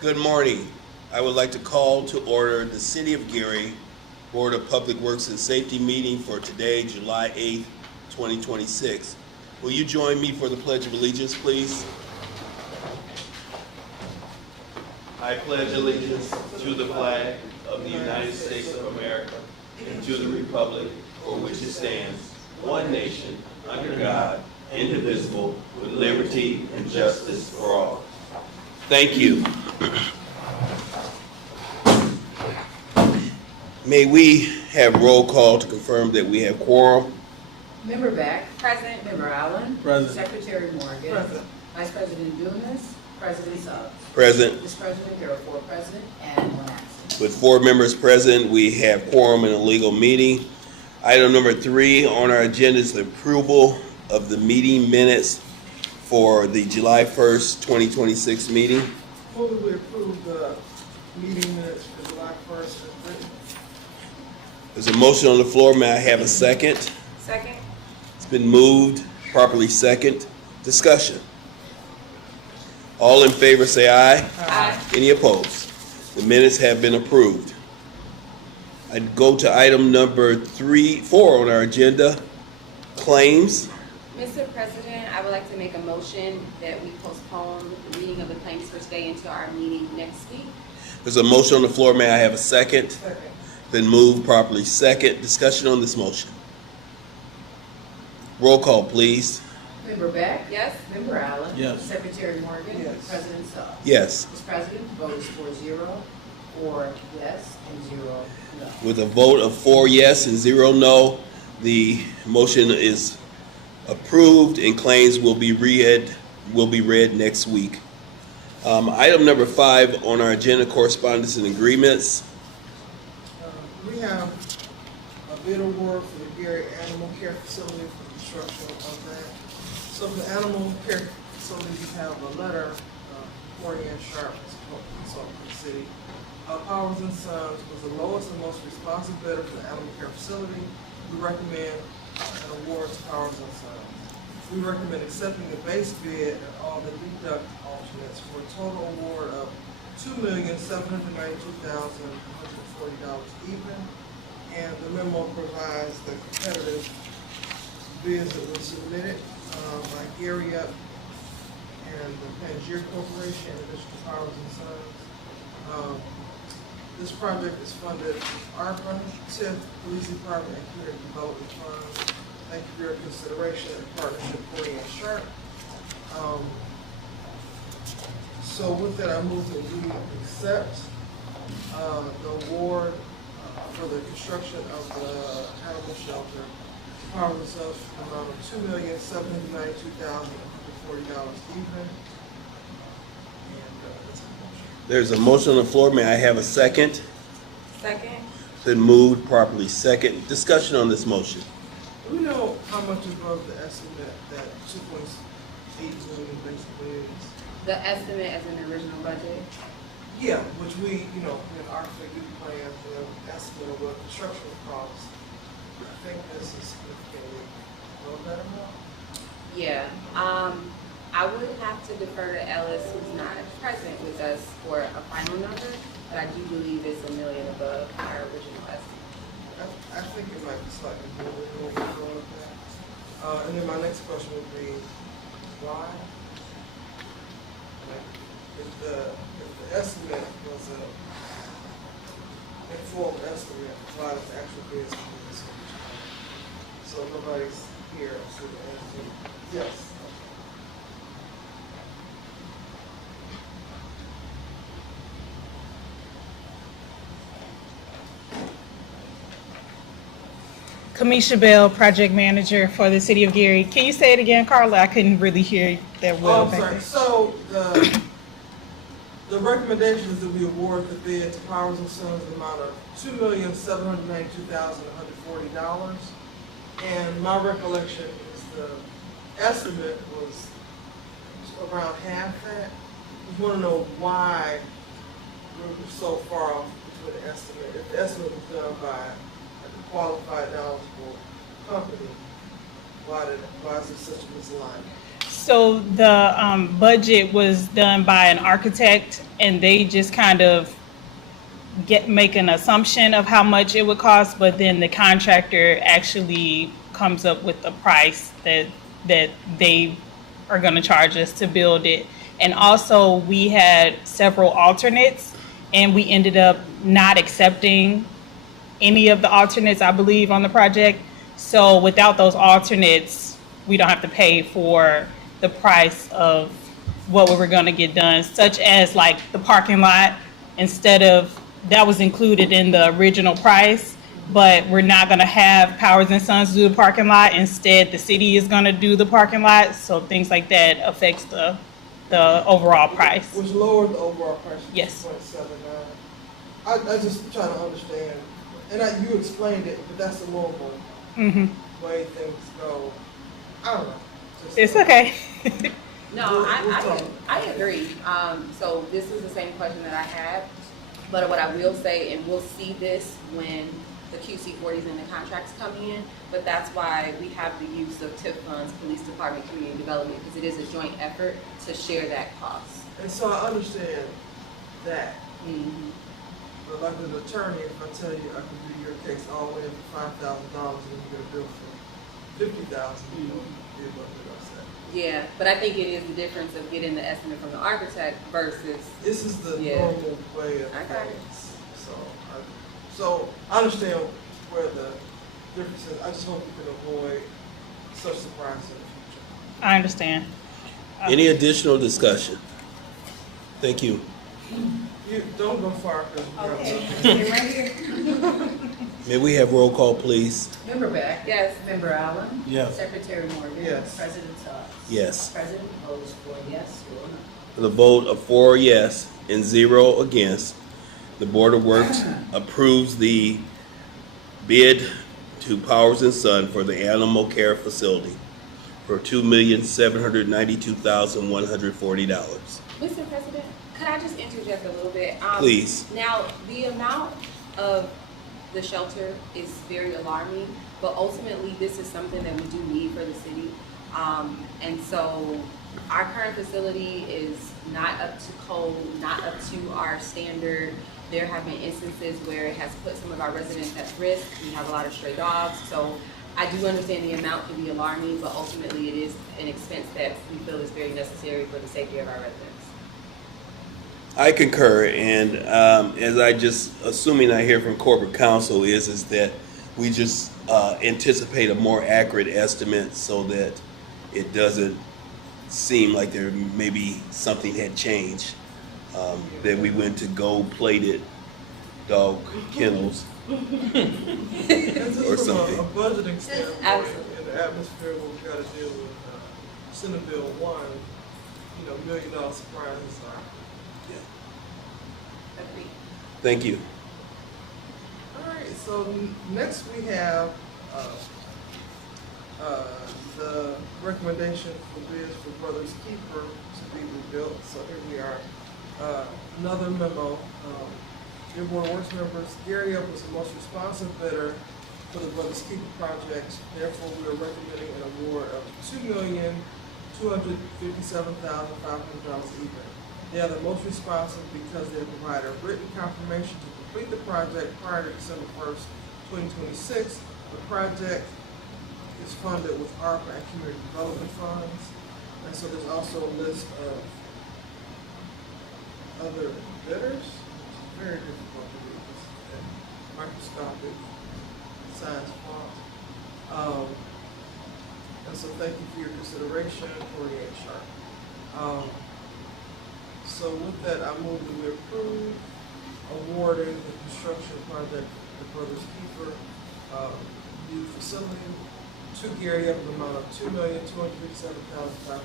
Good morning. I would like to call to order the City of Gary Board of Public Works and Safety meeting for today, July 8th, 2026. Will you join me for the Pledge of Allegiance, please? I pledge allegiance to the flag of the United States of America and to the republic for which it stands, one nation, under God, indivisible, with liberty and justice for all. Thank you. May we have roll call to confirm that we have quorum? Member Beck. Present. Member Allen. Present. Secretary Morgan. Present. Vice President Dumas. President Suggs. Present. Mr. President, there are 4 present and 1 absent. With 4 members present, we have quorum in a legal meeting. Item number 3 on our agenda is the approval of the meeting minutes for the July 1st, 2026 meeting. Before we approve the meeting minutes for July 1st as written. There's a motion on the floor. May I have a second? Second. It's been moved, properly second. Discussion. All in favor say aye. Aye. Any opposed? The minutes have been approved. I'd go to item number 4 on our agenda, claims. Mr. President, I would like to make a motion that we postpone the reading of the claims for today until our meeting next week. There's a motion on the floor. May I have a second? Second. Been moved, properly second. Discussion on this motion. Roll call, please. Member Beck. Yes? Member Allen. Yes. Secretary Morgan. Yes. President Suggs. Yes. Mr. President, the vote is 4-0, 4 yes and 0 no. With a vote of 4 yes and 0 no, the motion is approved and claims will be read next week. Item number 5 on our agenda, correspondence and agreements. We have a bid award for the Gary Animal Care Facility for the construction of that. So for the animal care facility, we have a letter, Corey and Sharp, consultant for the city. Powers and Sons was the lowest and most responsive bidder for the animal care facility. We recommend an award to Powers and Sons. We recommend accepting the base bid and all the deduct alternates for a total award of $2,792,140 even. And the memo provides the competitive bids that were submitted by Gary Up and the Pangier Corporation and District Powers and Sons. This project is funded with ARPA, TIF, Police Department, and Community Development Fund. Thank you for your consideration and partnership, Corey and Sharp. So with that, I move that we accept the award for the construction of the animal shelter, Powers and Sons, for the amount of $2,792,140 even. And that's a motion. There's a motion on the floor. May I have a second? Second. Been moved, properly second. Discussion on this motion. Do we know how much above the estimate that 2.8 million basically is? The estimate as an original budget. Yeah, which we, in our figure plan, the estimate of what construction would cost. I think this is significantly below that amount. Yeah. I would have to defer to Ellis, who's not present with us, for a final number, but I do believe it's $1 million above our original estimate. I think it might be slightly more than what we're going with that. And then my next question would be, why? Like, if the estimate was an informed estimate, why does the actual bid is coming this much? So nobody's here, so the answer, yes. Kamisha Bell, Project Manager for the City of Gary. Can you say it again, Carla? I couldn't really hear that well. Oh, I'm sorry. So the recommendation is that we award the bid to Powers and Sons the amount of $2,792,140. And my recollection is the estimate was around half that. We want to know why we're so far off between the estimate. If the estimate was done by a qualified, knowledgeable company, why is it such a misalignment? So the budget was done by an architect, and they just kind of make an assumption of how much it would cost, but then the contractor actually comes up with the price that they are going to charge us to build it. And also, we had several alternates, and we ended up not accepting any of the alternates, I believe, on the project. So without those alternates, we don't have to pay for the price of what we were going to get done, such as like the parking lot. Instead of, that was included in the original price, but we're not going to have Powers and Sons do the parking lot. Instead, the city is going to do the parking lot. So things like that affects the overall price. Which lowered the overall price to Yes. 2.79. I just trying to understand, and you explained it, but that's the normal Hmm. way things go. I don't know. Just, It's okay. No, We'll talk. I agree. So this is the same question that I had, but what I will say, and we'll see this when the QC40s and the contracts come in, but that's why we have the use of TIP funds, police department, community development, because it is a joint effort to share that cost. And so I understand that, Mhm. but like an attorney, if I tell you I can do your case all the way up to $5,000 and you get a bill for $50,000, you know, be able to do that. Yeah, but I think it is the difference of getting the estimate from the architect versus, This is the Yeah. normal way of I got it. things. So I understand where the difference is. I just hope you can avoid such surprises in the future. I understand. Any additional discussion? Thank you. You don't go far because Okay, stay right here. May we have roll call, please? Member Beck? yes, Member Allen? Yes. Secretary Morgan? Yes. President Tubbs? Yes. President votes 4 yes, 0 no. For the vote of 4 yes and 0 against, the Board of Works approves the bid to Powers and Son for the animal care facility for $2,792,140. Mr. President, could I just interject a little bit? Please. Now, the amount of the shelter is very alarming, but ultimately, this is something that we do need for the city. And so, our current facility is not up to code, not up to our standard. There have been instances where it has put some of our residents at risk. We have a lot of stray dogs, so I do understand the amount can be alarming, but ultimately, it is an expense that we feel is very necessary for the safety of our residents. I concur, and as I just, assuming I hear from corporate counsel is that we just anticipate a more accurate estimate so that it doesn't seem like there maybe something had changed, that we went to gold-plated dog kennels. And just Or from something. a budgeting standpoint, Absolutely. in the atmosphere where we got to deal with Senate Bill 1, you know, $1 million surprises are. Agreed. Thank you. All right, so next we have the recommendation for bids for Brothers Keeper to be rebuilt. So here we are. Another memo. Dear Board of Works members, Gary Up was the most responsive bidder for the Brothers Keeper project. Therefore, we are recommending an award of $2,257,500 even. They are the most responsive because they provided written confirmation to complete the project prior to December 1st, 2026. The project is funded with ARPA and community development funds. And so there's also a list of other bidders. It's very difficult to read this microscopic size font. And so thank you for your consideration, Corey and Sharp. So with that, I move that we approve awarding the construction project for Brothers Keeper, new facility to Gary up in the amount of $2,257,500.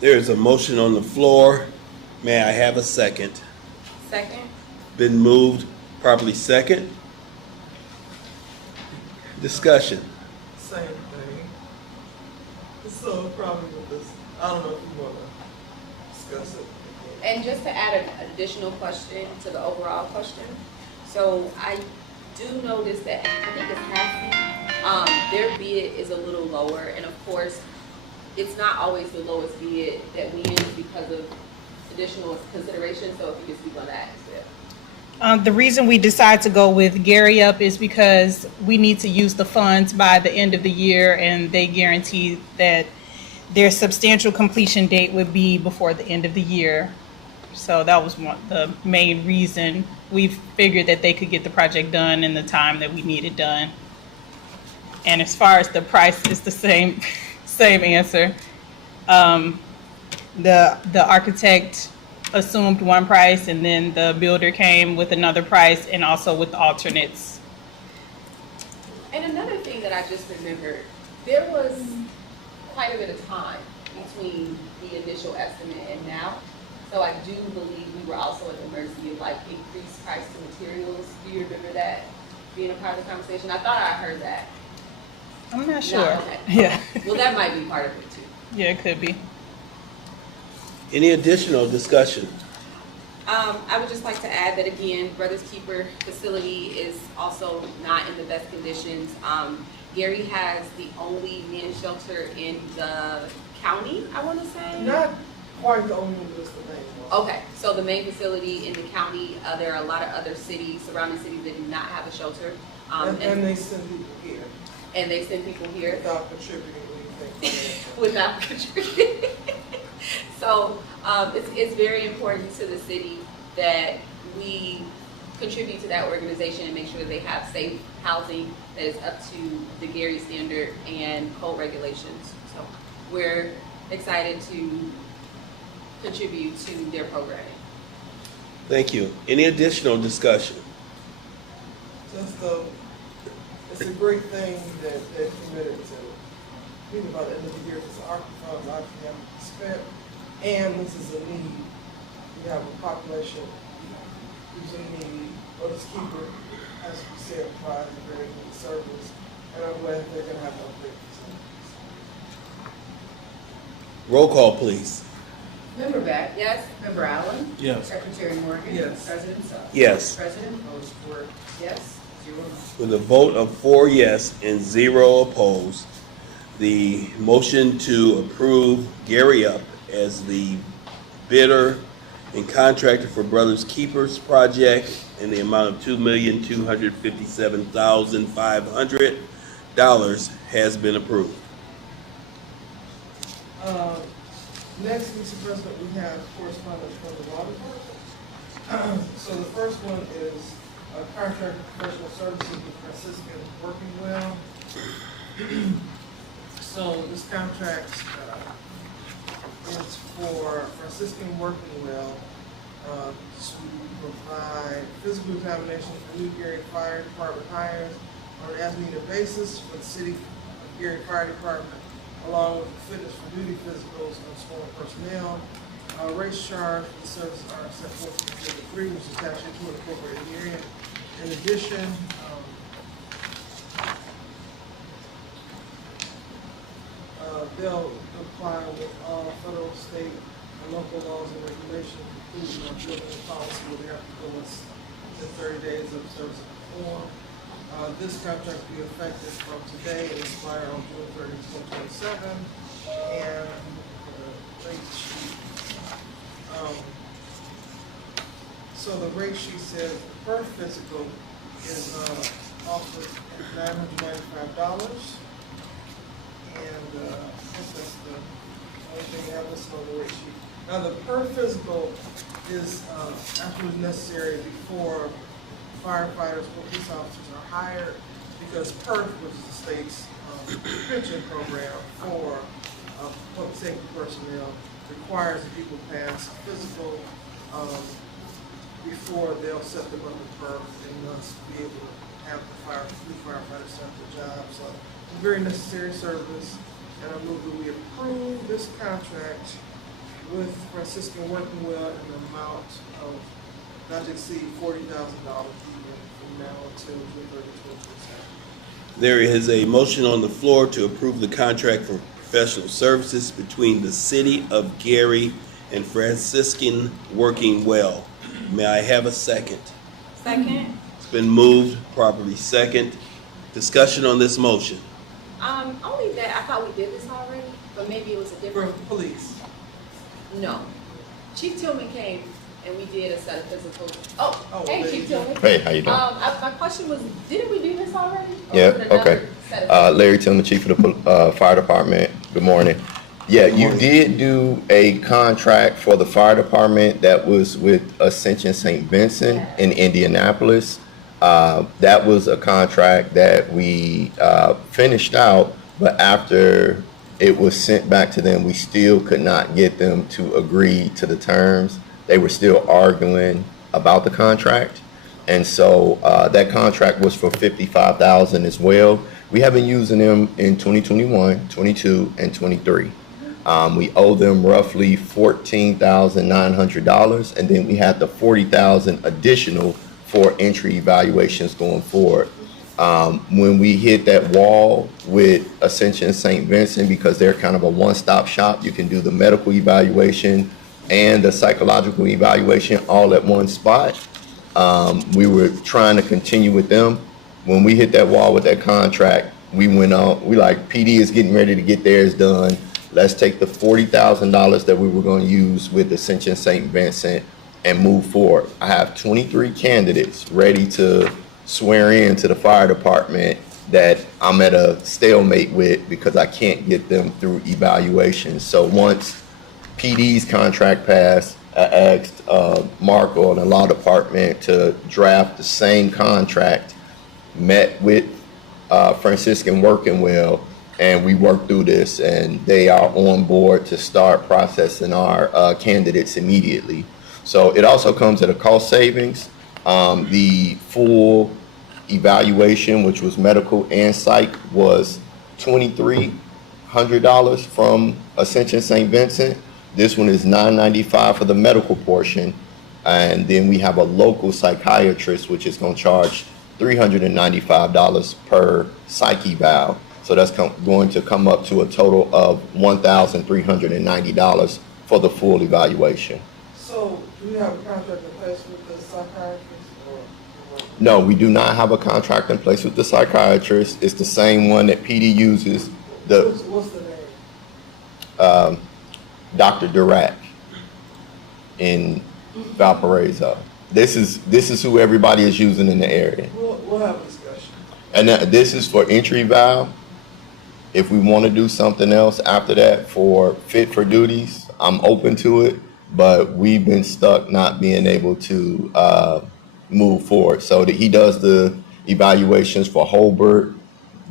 There is a motion on the floor. May I have a second? Second? Been moved, properly second. Discussion. Same thing. So probably with this, I don't know if you want to discuss it. And just to add an additional question to the overall question, so I do notice that, I think it's Hasty, their bid is a little lower, and of course, it's not always the lowest bid that wins because of additional consideration, so if you could speak on that as well. The reason we decide to go with Gary Up is because we need to use the funds by the end of the year, and they guarantee that their substantial completion date would be before the end of the year. So that was the main reason we figured that they could get the project done in the time that we need it done. And as far as the price, it's the same answer. The architect assumed one price, and then the builder came with another price, and also with the alternates. And another thing that I just remembered, there was quite a bit of time between the initial estimate and now. So I do believe we were also at the mercy of like increased price to materials. Do you remember that being a part of the conversation? I thought I heard that. I'm not No, sure. okay. Yeah, Well, that might be part of it too. yeah, it could be. Any additional discussion? I would just like to add that again, Brothers Keeper facility is also not in the best conditions. Gary has the only men's shelter in the county, I want to say. Not quite the only one, just the main one. Okay, so the main facility in the county, there are a lot of other cities, surrounding cities that do not have a shelter. And they send people here And they send people here without contributing anything. without contributing. So it's very important to the city that we contribute to that organization and make sure that they have safe housing that is up to the Gary standard and code regulations. So we're excited to contribute to their programming. Thank you. Any additional discussion? Just it's a great thing that they're committed to. Think about the end of the year, because our funds actually have to be spent, and this is a need. We have a population who's in need. Brothers Keeper, as we said, provides a very good service, and I'm glad they're going to have to upgrade facilities. Roll call, please. Member Beck? Yes? Member Allen? Yes. Secretary Morgan? Yes. President Suggs? Yes. President Rose? Yes, 0 no. With a vote of 4 yes and 0 opposed, the motion to approve Gary Up as the bidder and contractor for Brothers Keepers project in the amount of $2,257,500 has been approved. Next, Mr. President, we have correspondence from the law department. So the first one is a contract for professional services with Franciscan Working Well. So this contract is for Franciscan Working Well to provide physical examination for new Gary Fire Department hires on an as-needed basis for the City of Gary Fire Department, along with the fitness for duty physicals on sworn personnel. Rates charged for the services are set forth in Exhibit 3, which is attached to an incorporated hearing. In addition, they'll comply with all federal, state, and local laws and regulations, including our building policy, where they have to go within 30 days of service performed. This contract will be effective from today and expire on June 30, 2027. And rate sheet. So the rate sheet says per physical is offered at $995. And I guess that's the only thing I have listed on the rate sheet. Now the per physical is absolutely necessary before firefighters or police officers are hired, because PERF, which is the state's pension program for public safety personnel, requires that people pass physical before they'll set them up with PERF, and must be able to have the new firefighters start their job. So it's a very necessary service, and I move that we approve this contract with Franciscan Working Well in the amount of not to exceed $40,000 even from now until June 30, 2027. There is a motion on the floor to approve the contract for professional services between the City of Gary and Franciscan Working Well. May I have a second? Second. It's been moved, properly second. Discussion on this motion. Only that I thought we did this already, but then maybe it was a For different, police. no. Chief Tillman came and we did a set of physical, Oh, hey, there Chief you go. Tillman. Hey, how you doing? My question was, didn't we do this already? Or Yeah, was it another okay. set of- Larry Tillman, Chief of the Fire Department. Good morning. Yeah, you did do a contract for the fire department that was with Ascension St. Vincent in Indianapolis. That was a contract that we finished out, but after it was sent back to them, we still could not get them to agree to the terms. They were still arguing about the contract. And so that contract was for $55,000 as well. We have been using them in 2021, 22, and 23. We owe them roughly $14,900, and then we had the $40,000 additional for entry evaluations going forward. When we hit that wall with Ascension St. Vincent, because they're kind of a one-stop shop, you can do the medical evaluation and the psychological evaluation all at one spot. We were trying to continue with them. When we hit that wall with that contract, we went on, we like, PD is getting ready to get theirs done. Let's take the $40,000 that we were going to use with Ascension St. Vincent and move forward. I have 23 candidates ready to swear in to the fire department that I'm at a stalemate with because I can't get them through evaluations. So once PD's contract passed, I asked Marco and the law department to draft the same contract, met with Franciscan Working Well, and we worked through this, and they are on board to start processing our candidates immediately. So it also comes at a cost savings. The full evaluation, which was medical and psych, was $2,300 from Ascension St. Vincent. This one is $995 for the medical portion. And then we have a local psychiatrist, which is going to charge $395 per psych eval. So that's going to come up to a total of $1,390 for the full evaluation. So do you have a contract in place with the psychiatrist or? No, we do not have a contract in place with the psychiatrist. It's the same one that PD uses, What's the name? Dr. Durack in Valparaiso. This is who everybody is using in the area. We'll have a discussion. And this is for entry valve. If we want to do something else after that for fit for duties, I'm open to it, but we've been stuck not being able to move forward. So that he does the evaluations for Holbert,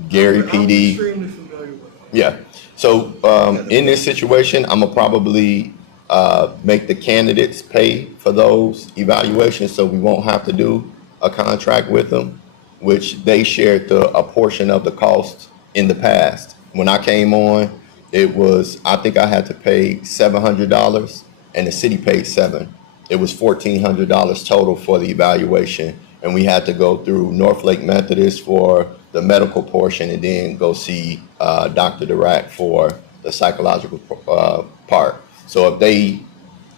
Gary I'm PD. extremely familiar with it. Yeah. So in this situation, I'm gonna probably make the candidates pay for those evaluations, so we won't have to do a contract with them, which they shared a portion of the cost in the past. When I came on, it was, I think I had to pay $700, and the city paid $7. It was $1,400 total for the evaluation, and we had to go through North Lake Methodist for the medical portion, and then go see Dr. Durack for the psychological part. So if they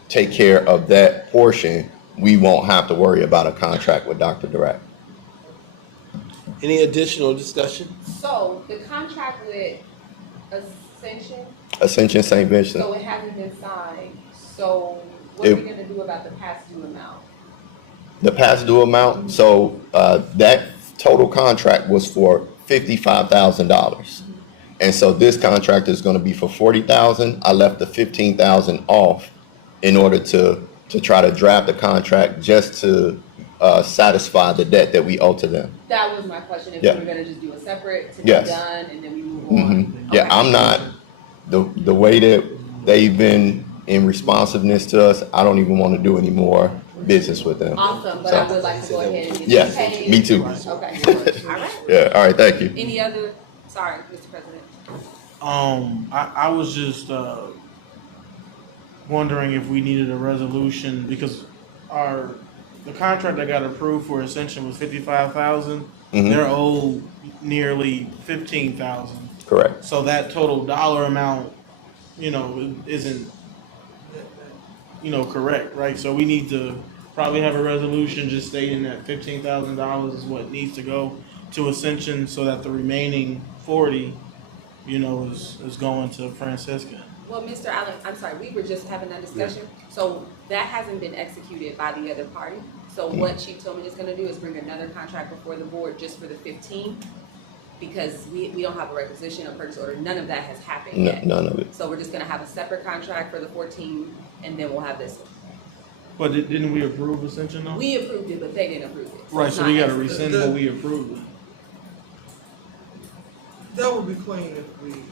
take care of that portion, we won't have to worry about a contract with Dr. Durack. Any additional discussion? So the contract with Ascension, Ascension St. Vincent. so it hasn't been signed, so what are we gonna do about the past due amount? The past due amount, so that total contract was for $55,000. And so this contract is gonna be for $40,000. I left the $15,000 off in order to try to draft the contract just to satisfy the debt that we owe to them. That was my question, if we Yeah. were gonna just do a separate to be Yes. done and then we move Mhm. on. Yeah, Okay. I'm not, the way that they've been in responsiveness to us, I don't even want to do any more business with them. Awesome, but So- I would like to go ahead and get Yes, this paid. me too. Okay, all right. Yeah, all right, thank you. Any other, sorry, Mr. President. I was just wondering if we needed a resolution because the contract that got approved for Ascension was $55,000. Mhm. They're owed nearly $15,000. Correct. So that total dollar amount, isn't correct, right? So we need to probably have a resolution just stating that $15,000 is what needs to go to Ascension so that the remaining 40 is going to Franciscan. Well, Mr. Allen, I'm sorry, we were just having that discussion. So that hasn't been executed by the other party. So what Chief Tillman is gonna do is bring another contract before the board just for the 15, because we don't have a requisition, a purchase order, none of that has happened yet. None of it. So we're just gonna have a separate contract for the 14, and then we'll have this one. But didn't we approve Ascension though? We approved it, but they didn't approve it. Right, it's so not we gotta executed. rescind what we approved. That would be clean if we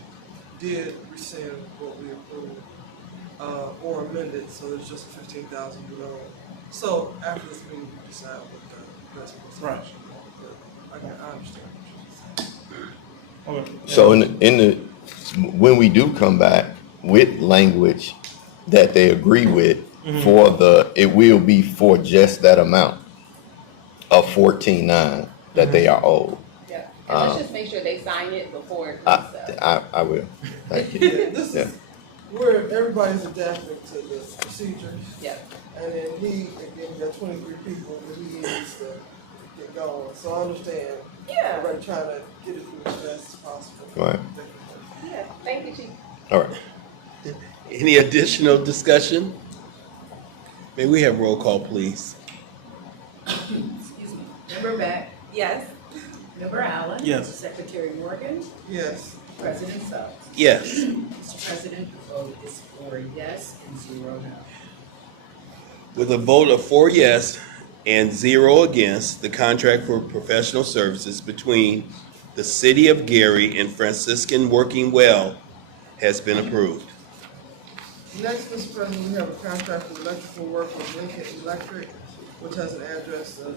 did rescind what we approved, or amended, so there's just a 15,000 below. So after this meeting, we decide what the best course of Right. action is. But I understand what you're saying. Okay. So when we do come back with language that they agree with it will be for just that amount of 14.9 that they are owed. Yeah, and let's just make sure they sign it before it comes up. I will. Thank you. Yeah, this Yeah. is where everybody's adapting to the procedures. Yeah, And then he got 23 people that he needs to get going. So I understand. Yeah. Everybody trying to get it through as fast as possible. Right. yeah, thank you, Chief. All right. Any additional discussion? May we have roll call, please? Excuse me. Member Beck, Yes, Member Allen. Yes. Secretary Morgan, Yes. President Suggs. Yes. Mr. President, the vote is 4 yes and 0 no. With a vote of 4 yes and 0 against, the contract for professional services between the City of Gary and Franciscan Working Well has been approved. Next, Mr. President, we have a contract for electrical work with Lincoln Electric, which has an address of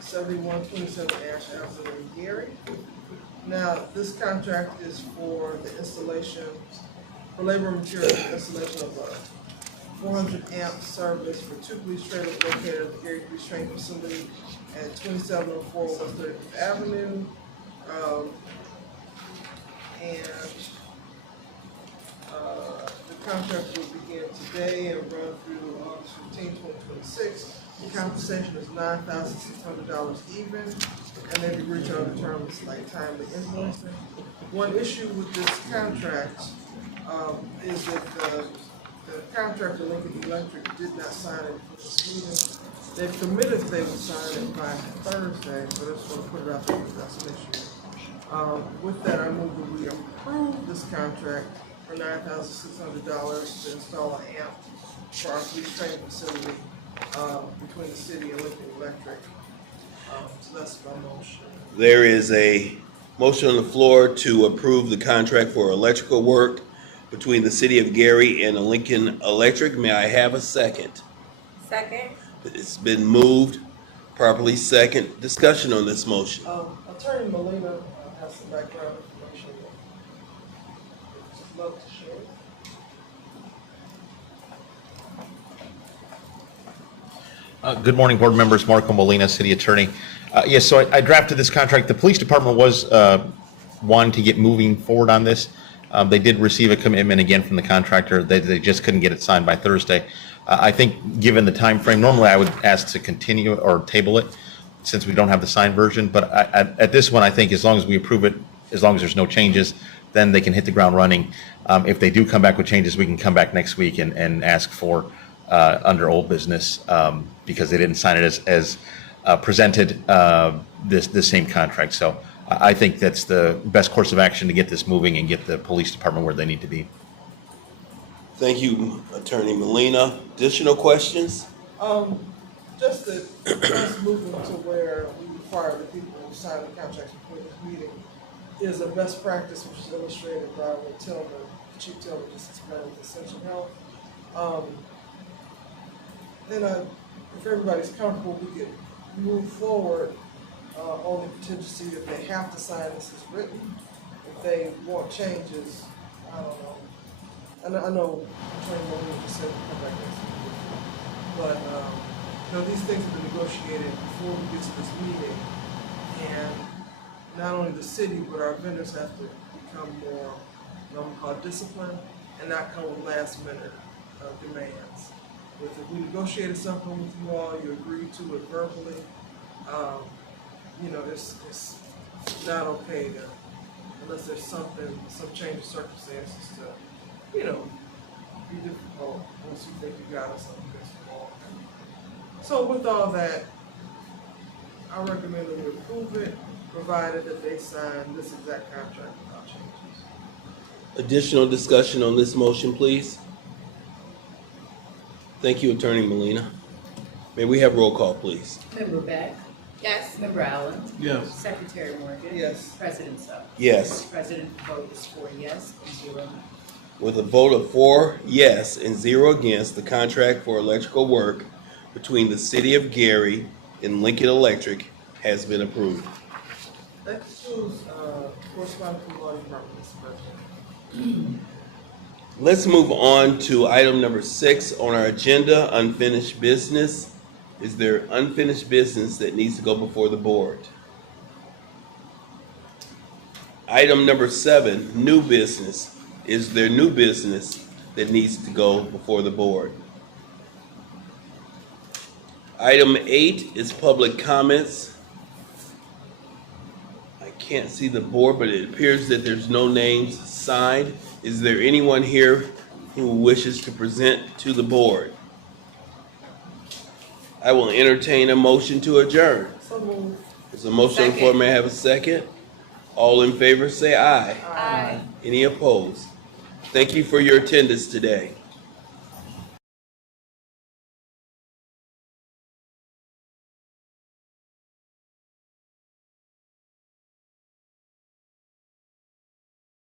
7127 Ash Avenue in Gary. Now, this contract is for the installation, for labor and material installation of a 400 amp service for 2 police trailers located at the Gary Police Training Facility at 2704 West 35th Avenue. The contract will begin today and run through August 15, 2026. The compensation is $9,600 even, and they agree to other terms like timely invoicing. One issue with this contract is that the contractor, Lincoln Electric, did not sign it for this meeting. They've committed they will sign it by Thursday, but I just want to put it out there because that's an issue. With that, I move that we approve this contract for $9,600 to install an amp for our police training facility between the city and Lincoln Electric. So that's my motion. There is a motion on the floor to approve the contract for electrical work between the City of Gary and Lincoln Electric. May I have a second? second. It's It's been moved, properly second. Discussion on this motion. Attorney Molina has some background information that I'd love to share. Good morning, board members. Marco Molina, city attorney. Yes, so I drafted this contract. The police department was wanting to get moving forward on this. They did receive a commitment again from the contractor. They just couldn't get it signed by Thursday. I think, given the time frame, normally I would ask to continue or table it since we don't have the signed version. But at this one, I think as long as we approve it, as long as there's no changes, then they can hit the ground running. If they do come back with changes, we can come back next week and ask for under old business because they didn't sign it as presented this same contract. So I think that's the best course of action to get this moving and get the police department where they need to be. Thank you, Attorney Molina. Additional questions? Just that us moving to where we require the people who sign the contracts before this meeting is a best practice, which is illustrated by what Chief Tillman just explained with Essential Health. If everybody's comfortable, we can move forward on the contingency that they have to sign this as written. If they want changes, I don't know. I know Attorney Molina just said we'll come back next week. But, these things have been negotiated before we get to this meeting. And not only the city, but our vendors have to become more, what I'm call disciplined and not come with last minute demands. If we negotiated something with you all, you agreed to it verbally, it's not okay to unless there's something, some change of circumstances to, you know, be difficult once you think you got us on against the wall. So with all that, I recommend that we approve it, provided that they sign this exact contract without changes. Additional discussion on this motion, please. Thank you, Attorney Molina. May we have roll call, please? Member Beck? Yes. Member Allen? Yes. Secretary Morgan? Yes. President Suggs? Yes. President vote is 4 yes and 0 no. With a vote of 4 yes and 0 against, the contract for electrical work between the City of Gary and Lincoln Electric has been approved. That concludes, correspondence from law department, Mr. President. Let's move on to item number 6 on our agenda, unfinished business. Is there unfinished business that needs to go before the board? Item number 7, new business. Is there new business that needs to go before the board? Item 8 is public comments. I can't see the board, but it appears that there's no names signed. Is there anyone here who wishes to present to the board? I will entertain a motion to adjourn. So moved. There's a motion on the floor. May I have a second? All in favor say aye. Aye. Any opposed? Thank you for your attendance today.